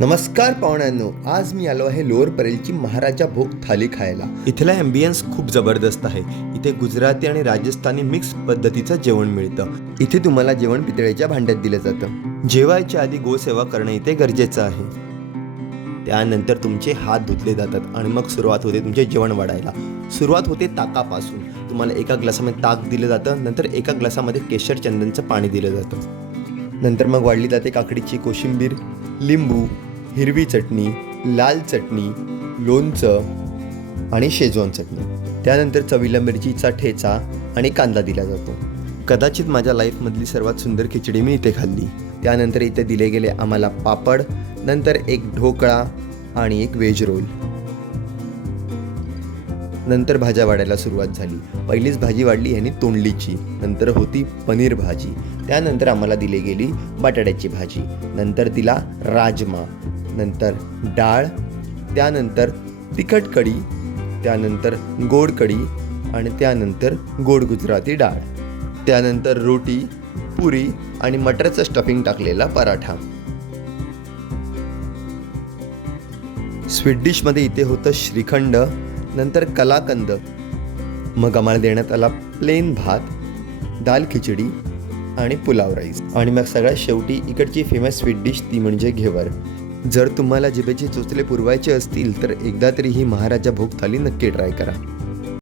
नमस्कार पाहुण्यांनो, आज मी आलो आहे लोअर परेलची महाराजा भोग थाली खायला. इथला ॲम्बियन्स खूप जबरदस्त आहे. इथे गुजराती आणि राजस्थानी मिक्स पद्धतीचं जेवण मिळतं. इथे तुम्हाला जेवण पितळेच्या भांड्यात दिलं जातं. जेवायच्या आधी गोसेवा करणं इथे गरजेचं आहे. त्यानंतर तुमचे हात धुतले जातात आणि मग सुरुवात होते तुमचे जेवण वाढायला. सुरुवात होते ताकापासून. तुम्हाला एका ग्लासामध्ये ताक दिलं जातं, नंतर एका ग्लासामध्ये केशर चंदनचं पाणी दिलं जातं. नंतर मग वाढली जाते काकडीची कोशिंबीर, लिंबू, हिरवी चटणी, लाल चटणी, लोणचं आणि शेजवान चटणी. त्यानंतर चवीला मिरचीचा ठेचा आणि कांदा दिला जातो. कदाचित माझ्या लाईफमधली सर्वात सुंदर खिचडी मी इथे खाल्ली. त्यानंतर इथे दिले गेले आम्हाला पापड, नंतर एक ढोकळा आणि एक व्हेज रोल. नंतर भाज्या वाढायला सुरुवात झाली. पहिलीच भाजी वाढली ह्यांनी तोंडलीची, नंतर होती पनीर भाजी, त्यानंतर आम्हाला दिली गेली बटाट्याची भाजी, नंतर दिला राजमा, नंतर डाळ, त्यानंतर तिखट कढी, त्यानंतर गोड कढी आणि त्यानंतर गोड गुजराती डाळ, त्यानंतर रोटी, पुरी आणि मटरचं स्टफिंग टाकलेला पराठा. स्वीट डिशमध्ये इथे होतं श्रीखंड, नंतर कलाकंद. मग आम्हाला देण्यात आला प्लेन भात, दाल खिचडी आणि पुलाव राईस. आणि मग सगळ्यात शेवटी इकडची फेमस स्वीट डिश ती म्हणजे घेवर. जर तुम्हाला जिभेचे चोचले पुरवायचे असतील तर एकदा तरी ही महाराजा भोग थाली नक्की ट्राय करा.